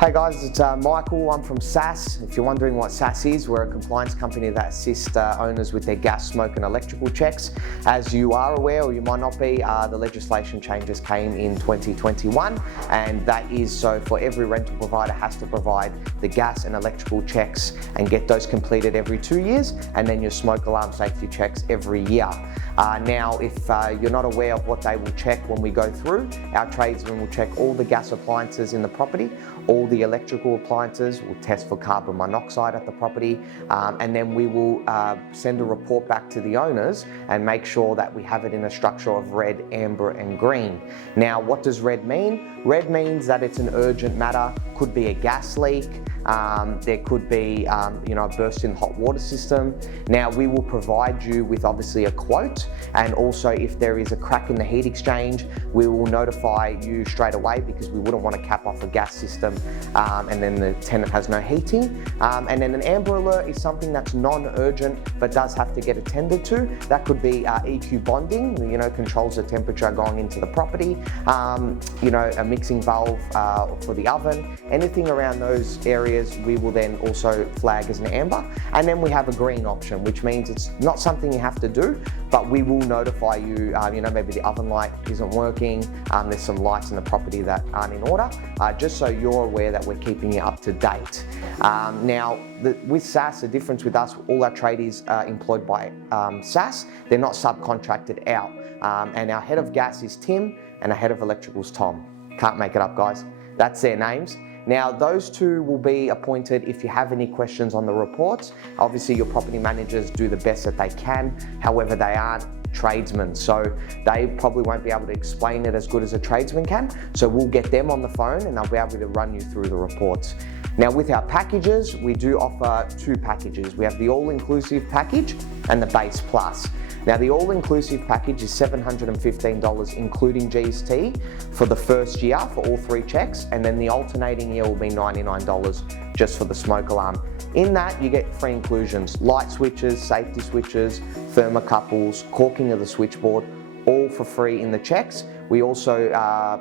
Hey guys, it's Michael. I'm from Sass. If you're wondering what Sass is, we're a compliance company that assists owners with their gas, smoke and electrical checks. As you are aware, or you might not be, the legislation changes came in 2021, and that is so for every rental provider has to provide the gas and electrical checks and get those completed every 2 years, and then your smoke alarm safety checks every year. Now, if you're not aware of what they will check when we go through, our tradesmen will check all the gas appliances in the property, all the electrical appliances, will test for carbon monoxide at the property, and then we will send a report back to the owners and make sure that we have it in a structure of red, amber and green. Now, what does red mean? Red means that it's an urgent matter. Could be a gas leak, there could be a burst in the hot water system. Now, we will provide you with obviously a quote, and also if there is a crack in the heat exchange, we will notify you straight away, because we wouldn't want to cap off a gas system and then the tenant has no heating. And then an amber alert is something that's non-urgent but does have to get attended to. That could be EQ bonding, controls the temperature going into the property, a mixing valve for the oven. Anything around those areas we will then also flag as an amber. And then we have a green option, which means it's not something you have to do, but we will notify you, maybe the oven light isn't working, there's some lights in the property that aren't in order, just so you're aware that we're keeping you up to date. Now, with Sass, the difference with us, all our tradies are employed by Sass. They're not subcontracted out. And our head of gas is Tim, and our head of electrical is Tom. Can't make it up, guys. That's their names. Now, those two will be appointed if you have any questions on the reports. Obviously, your property managers do the best that they can. However, they aren't tradesmen, so they probably won't be able to explain it as good as a tradesman can. So we'll get them on the phone and they'll be able to run you through the reports. Now, with our packages, we do offer two packages. We have the all-inclusive package and the base plus. Now, the all-inclusive package is $715 including GST for the first year for all three checks, and then the alternating year will be $99 just for the smoke alarm. In that, you get free inclusions: light switches, safety switches, thermocouples, caulking of the switchboard, all for free in the checks. We also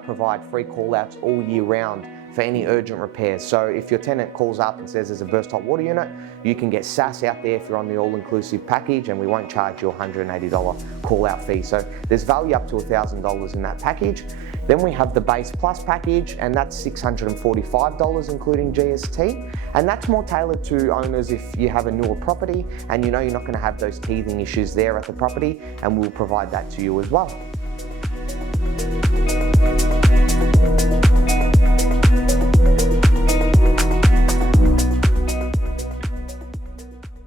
provide free call-outs all year round for any urgent repairs. So if your tenant calls up and says there's a burst hot water unit, you can get Sass out there if you're on the all-inclusive package, and we won't charge you a $180 call-out fee. So there's value up to $1,000 in that package. Then we have the base plus package, and that's $645 including GST. And that's more tailored to owners if you have a newer property and you're not going to have those teething issues there at the property, and we'll provide that to you as well.